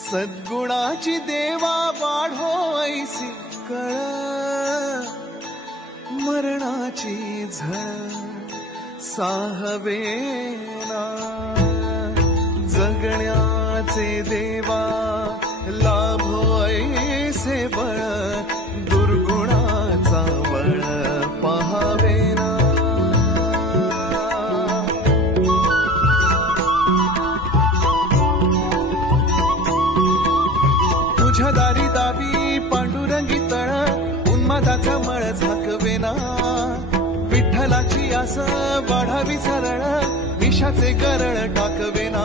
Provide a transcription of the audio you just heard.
सद्गुणाची देवा वाढो ऐसी कळ, मरणाची झळ साहवेना, जगण्याचे देवा लाभो ऐसे बळ, दुर्गुणाचा बळ पहावेना. तुझ्या दारी दावी पांडुरंगी तळ, उन्मादाचा मळ झाकवेना, विठ्ठलाची आस वाढावी सरळ, विषाचे गरळ टाकवेना.